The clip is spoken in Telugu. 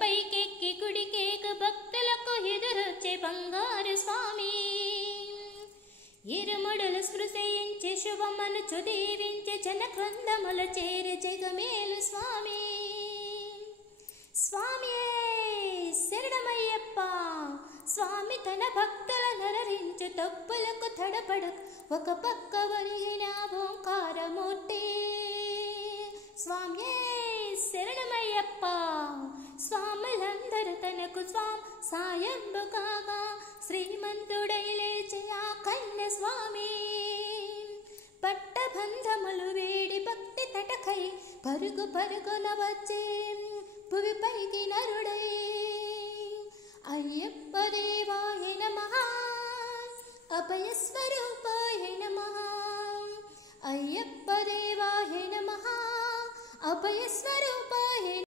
పైకెక్కి గుడికేక భక్తులకు ఎదురొచ్చే బంగారు స్వామి. ఇరుముడులు స్పృశయించి శుభమనుచు దీవించి జనక్రందముల చేరి జగమేలు స్వామి. స్వామి శరణమయ్యప్ప. స్వామి తన భక్తుల నరరించు తప్పులకు తడపడక ఒక పక్క ఒరిగిన ఓంకారమూర్తి. స్వామి శరణమయ్యప్ప. స్వాములందరూ తనకు సాయంబు కాగా శ్రీమంతుడై లేచయా కన్య స్వామి. పట్టబంధములు వేడి భక్తి తటకై పరుగు పరుగున వచ్చే భువిపైకి నరుడై. అయ్యప్ప దేవాయ నమః. అభయస్వరూపాయ నమః. అయ్యప్ప దేవాయ నమః. అభయస్వరూపాయ